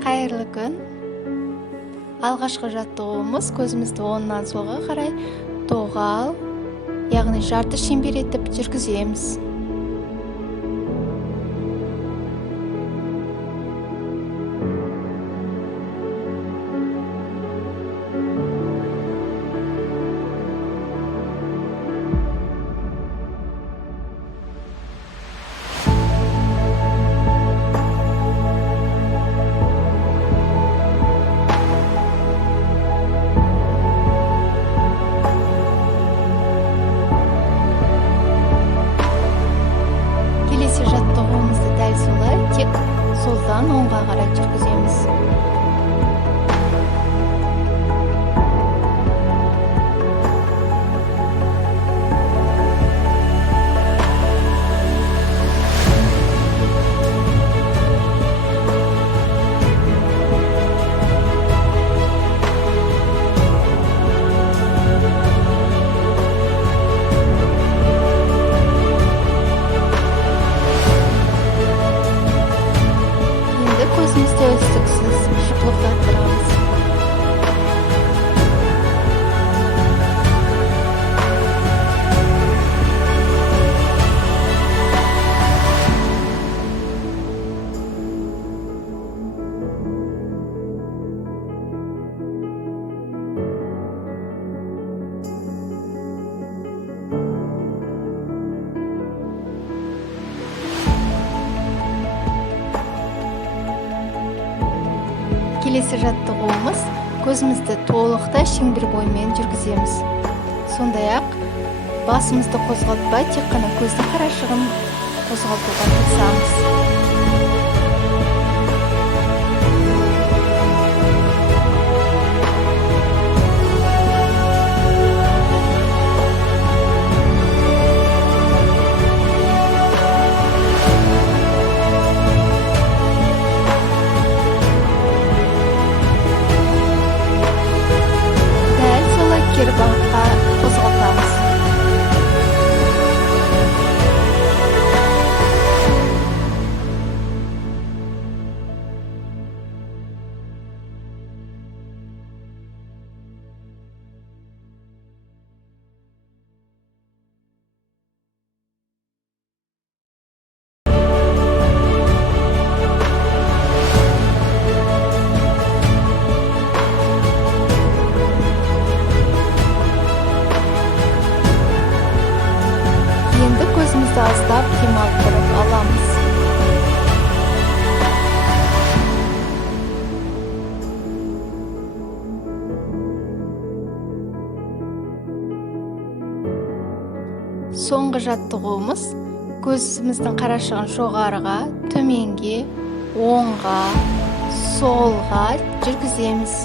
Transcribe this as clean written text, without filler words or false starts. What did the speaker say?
Кайырлы күн. Алгашкы жаттыгуубуз көзүмүздү оңдон солго карай доогал, ягни жарты шимбир этип жүргүзөбүз. Келесі жаттыгуубузду дәл солай тек солдан оңга карай жүргүзөбүз. Endi ko'zimizni uzluksiz shuqlaqtiramiz. Келесі жаттыгуубуз көзүмүздү толуктай шимбир бою менен жүргүзөбүз. Сондай-ак басымызды козготпай, тек гана көздүн карашыгын козготууга тырышабыз. Дәл солай кири багытка козготабыз. Endi көзүмүздү аздап ким алып аламыз. Соңку жаттыгуубуз көзүмүздүн карашыгын жогоруга, төмөнгө, оңга, солга жүргүзөбүз.